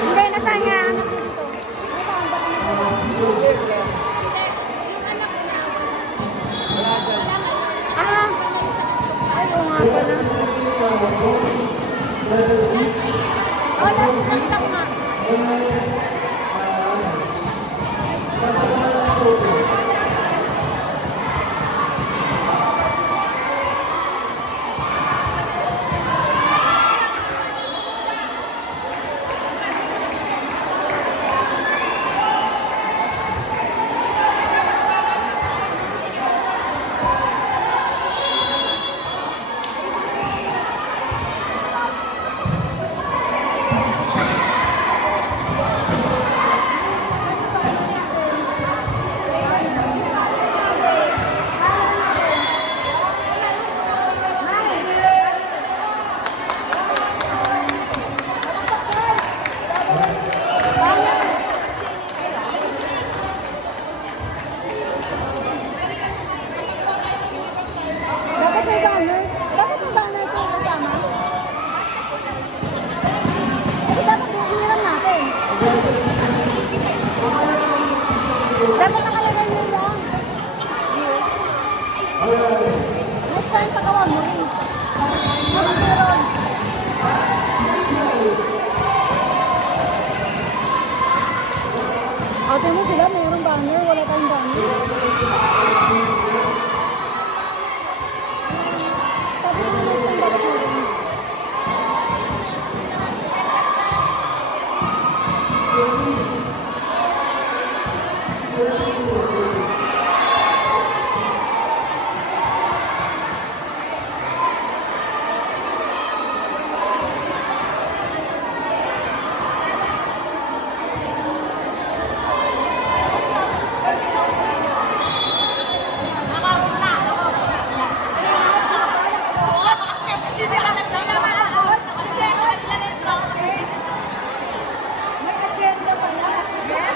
Hindi, nasaan nga? Ah, ay, oo nga pala. Oh, nakita ko nga. Dapat nakalagay nyo lang. Next time, pagawa mo rin. Ano meron? Ate mo sila, mayroong banner. Wala tayong banner. Sabi mo next time, dapat mo rin.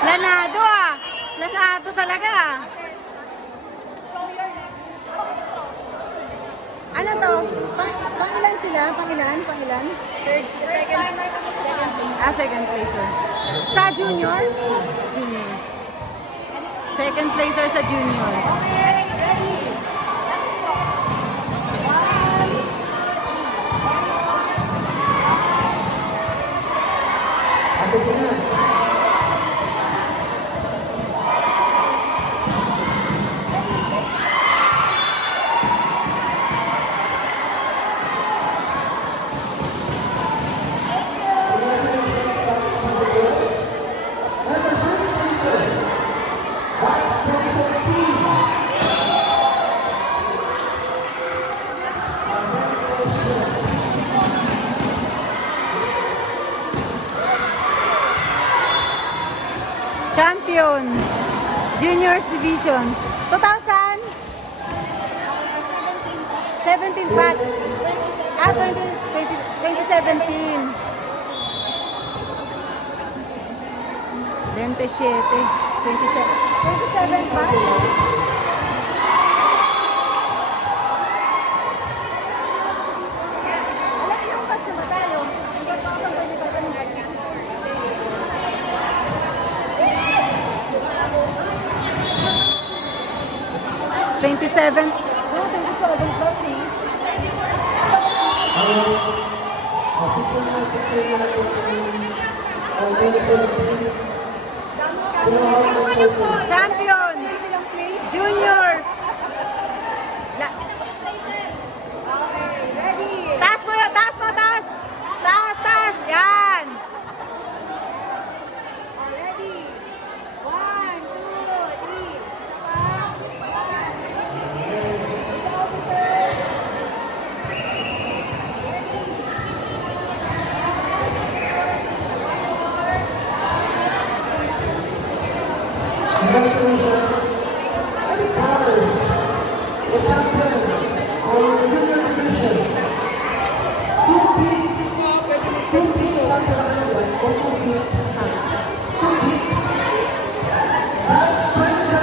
Lanado ah! Lanado talaga! Ano to? Pang-ilan sila? Pang-ilan? Pang-ilan? Second placer. Sa junior? Junior. Second placer sa junior. Okay, ready. Champion Juniors Division 2000 17 batch 2017 27. 27 ba? Alam niyo yung cash na ba tayo? Hanggang pa ako pwede pa rin. 27. No, 27 plus eh. Champion. Silang place. Juniors. Okay, ready. Taas mo yun, taas mo, taas. Taas, taas. Yan. Oh, ready. 1, 2, 3. Officers. Congratulations, Powers, the champion of the junior division. Two-peat champion, or two-peat. That's 27.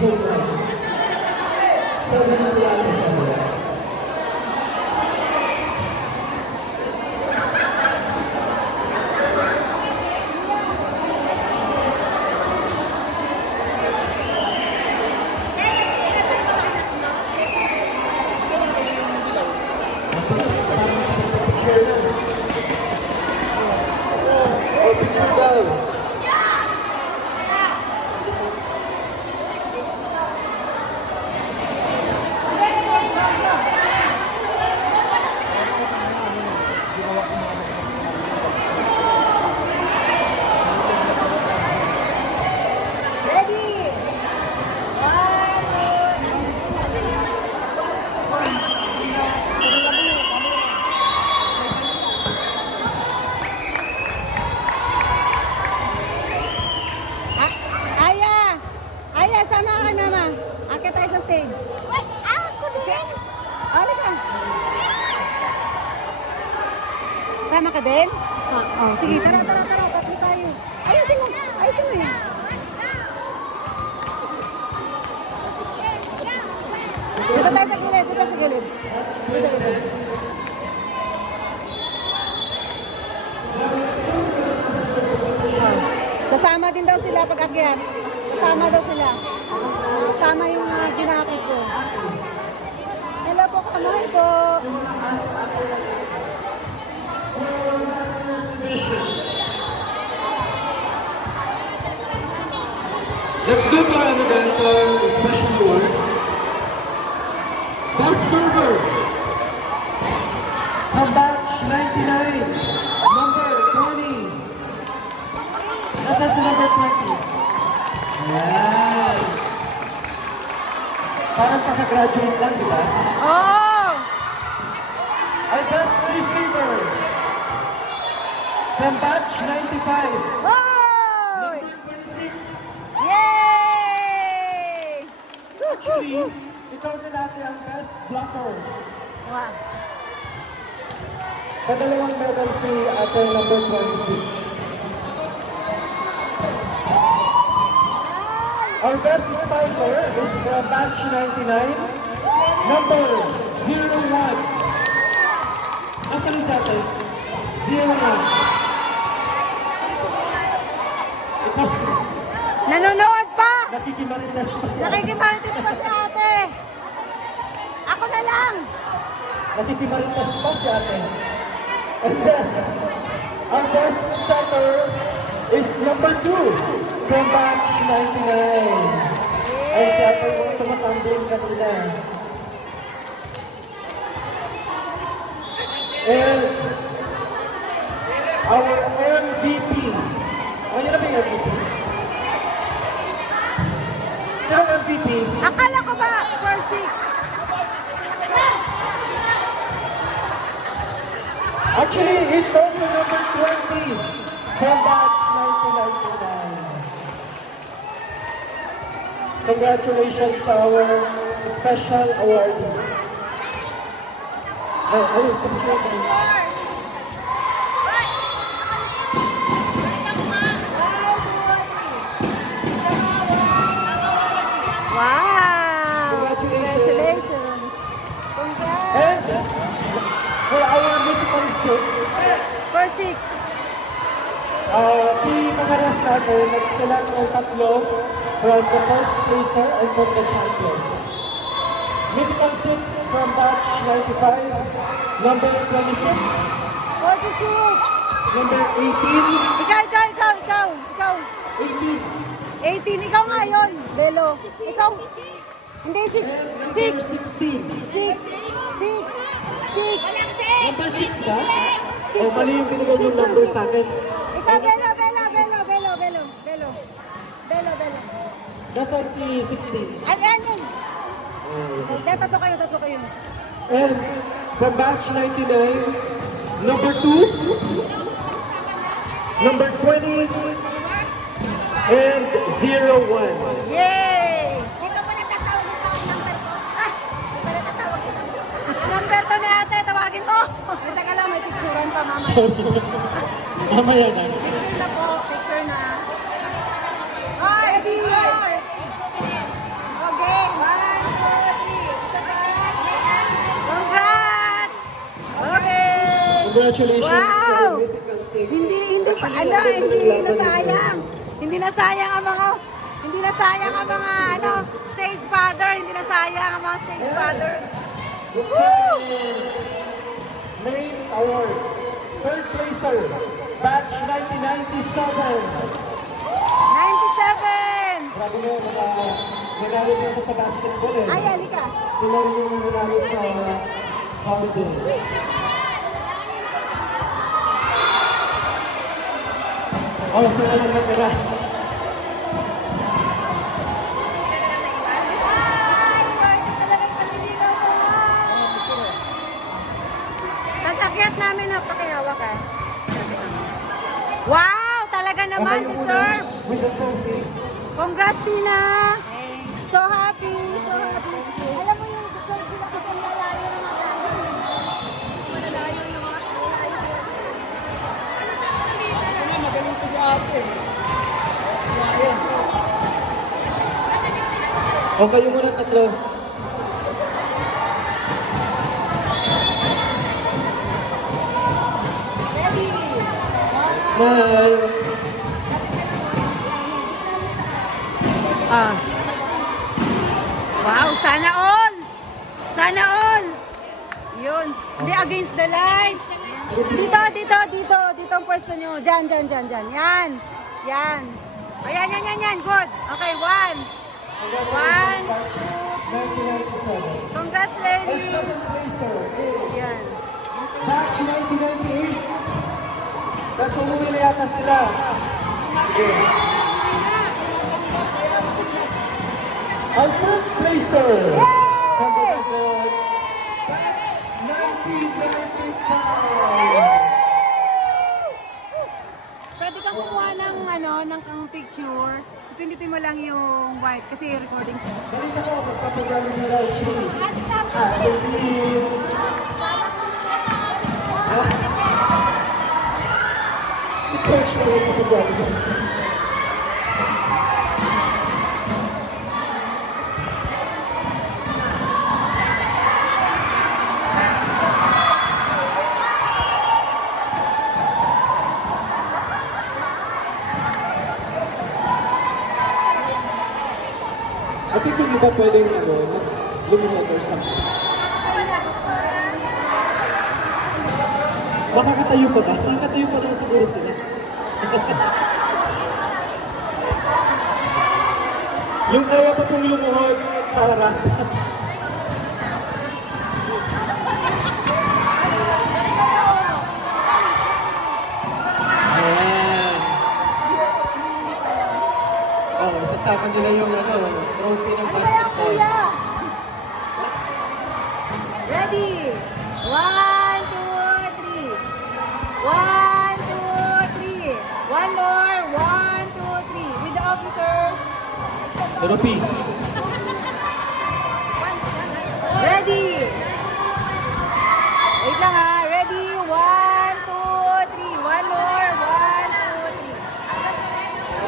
Yay. Picture daw. Ready. 1, 2. Aya! Aya, sama ka kay mama. Akit tayo sa stage. Wait, ako din. Ali ka. Sama ka din? Oh, sige, tara, tara, tara. Tatlo tayo. Ayusin mo. Ayusin mo yan. Dito tayo sa gilid. Dito sa gilid. Sasama din daw sila pag akyat. Sasama daw sila. Kasama yung ginakis ko. Hello po, kamahal po. Let's go to our event special awards. Best server from batch 99, number 20. Nasa si number 20. Ayan. Parang paka-graduate lang, di ba? Oh! Our best receiver from batch 95, Hoy! number 26. Yay! Actually, ikaw na natin ang best blocker. Wow. Sa dalawang medal si ate number 26. Our best spiker is from batch 99, number 01. Asan si ate? 01. Ito, Nanonood pa! nakikimarites pa siya. Nakikiparitis pa si ate. Ako na lang. Nakikimarites pa si ate. And then, our best setter is number 2 from batch 99. Ay, si ate yung tumatambling kanina. And our MVP. Ano na ba yung MVP? Sino ang MVP? Akala ko ba 4-6? Actually, it's also number 20 from batch 1999. Congratulations to our special awardees. Picture tayo. Wow! Congratulations. Congrats! And for our mythical six, For 6. si kaharap natin nagselect ng tatlo from the first placer and from the champion. Mythical six from batch 95, number 26, 46. number 18, Ikaw. 18, 18. Ikaw nga yun. Belo. Ikaw. Hindi, 6. number 16. 6. Number 6 ka? O mali yung binigay yung number sa akin. Ikaw, Belo. Nasaan si 16? Ayan yun. Tatlo kayo. And from batch 99, number 2, number 20, and 01. Yay! Dito mo natatawag yung number ko. Dito mo natatawag yung number ko. Number 2 na ate, tawagin mo. Ay, teka lang, may picturean pa mamaya. Sorry. Mamaya na. Picture na po, picture na. Ay, picture! Okay. 1, 2, 3. Congrats! Okay! Congratulations Wow! to our mythical six. Hindi pa, hindi nasayang ang mga stage father, Let's get the main awards. Third placer, batch 1997. 97! Grabe mo, nanalo din ako sa basketball eh. Ay, halika. Sila rin yung nanalo sa volleyball. Oh, sila lang natira. Pag-akyat namin, pakihawa ka. Wow! Talaga naman, Okay, deserve! with the trophy. Congrats, Tina! So happy! Alam mo yung deserve sila kasi malayo na Magaling ko si ate. O kayo muna tatlo. Smile. Wow, sana all! Sana all! Yun. Hindi, against the light. Dito ang pwesto nyo. Diyan. Yan. Ayan. Good. Okay, 1. Congratulations, batch 1997. Congrats, Our ladies. seventh placer is Yan. batch 1998. Tapos umuwi na yata sila. Sige. Our first placer. Yay! Batch 1995. Pwede kang kumuha ng picture. Pindutin mo lang yung white kasi recording siya. Dali na ko, magpapagaling na raw si Ate Sam, Ate Lynn. Si Coach na rin magpapagaling. I think yung iba pwedeng luminod or something. Makakatayo pa ba? Makakatayo pa naman siguro sila. Yung kaya pa pong lumuhod, Sarah. Ayan. Oh, isasama nila yung trophy ng basketball. Ready? 1, 2, 3. 1, 2, 3. One more. 1, 2, 3. With the officers. Trophy.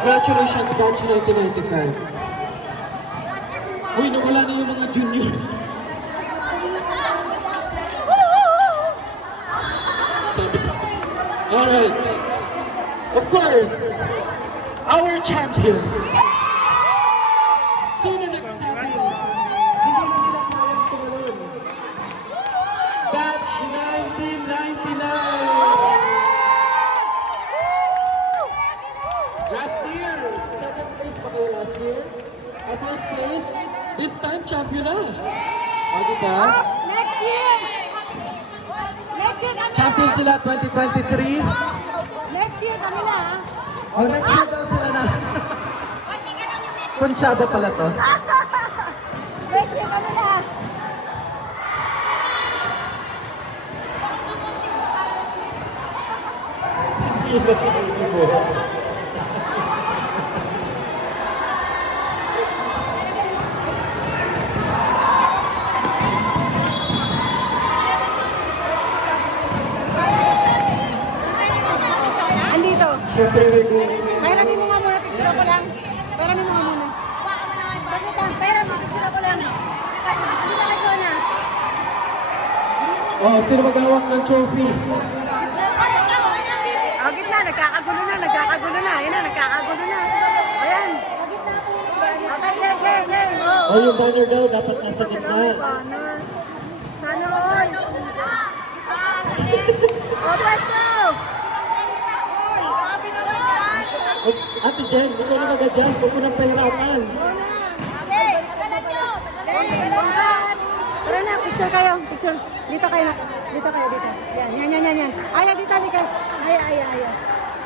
Congratulations, batch 1995. Uy, nawala na yung mga junior. Sabi. Alright. Of course, our champion. Sino nagsabi? Hindi na nila kayang tumalon. Batch 1999. Last year, second place pa kayo last year. At first place, this time champion na. O, diba? Next year! Next year kami Champion sila 2023. Next year kami na. O, next year daw sila na. Kuntsaba pala to. Next year kami na. Andito. Siyempre, may Pairamin mo nga muna, picture ko lang. Pairamin mo nga muna. Saglit lang, pairamin, picture ko lang. Hindi na kayo na. Oh, sino maghawak ng trophy? Oh, gitna, nagkakagulo na. Ayan na, nagkakagulo na. Ayan. Okay, game. Oh. Oh, yung banner daw dapat nasa gitna. Sana all. Oh, pwesto! Ate Jen, hindi ka na mag-adjust. Huwag mo nang pahirapan. Tara na, picture kayo. Picture. Dito kayo. Dito. Yan. Aya, dito. Aya.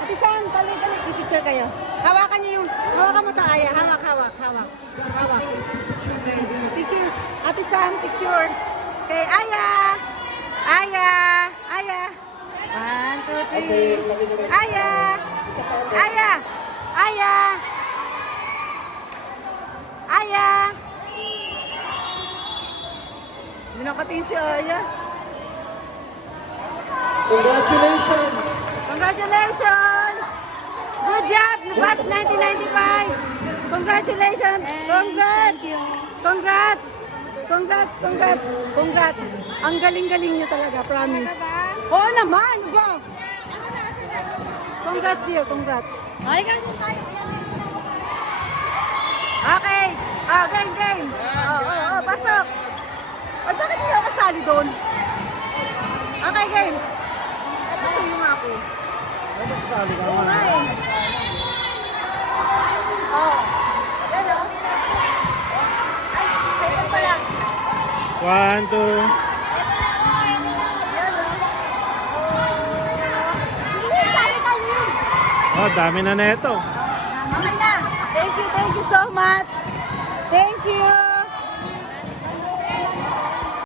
Ate Sam, dali. I-picture kayo. Hawakan niyo yung, hawakan mo to, Aya. Hawak. Okay. Picture. Ate Sam, picture. Okay, Aya. 1, 2, 3. Aya. Hindi nakatingin si Aya. Congratulations! Congratulations! Good job! Batch 1995! Congratulations! Congrats! Ang galing-galing niyo talaga, promise. Oo naman! Wow! Congrats dear, congrats. Okay. Game. Pasok. O, bakit hindi ako kasali doon? Okay, game. Pasok mo nga ako. Oo nga eh. Yan o. Ay, second pa lang. 1, 2. Yan o. Hindi, sali kayo. Oh, dami na neto. Okay na. Thank you so much. Thank you.